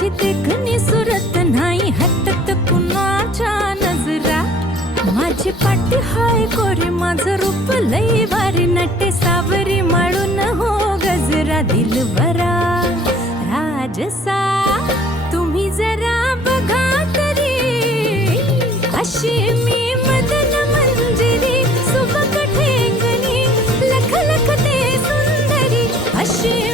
माझी देखणी सुरत नाही हटत कुणाच्या नजरा. माझी पाठी हाय कोरी माझं रूप लई भारी नटे सावरी माळून हो गजरा. दिलबरा राजसा तुम्ही जरा बघा तरी अशी मी मदन मंजिरी सुबक ठेंगणी लख लख ते सुंदरी अशी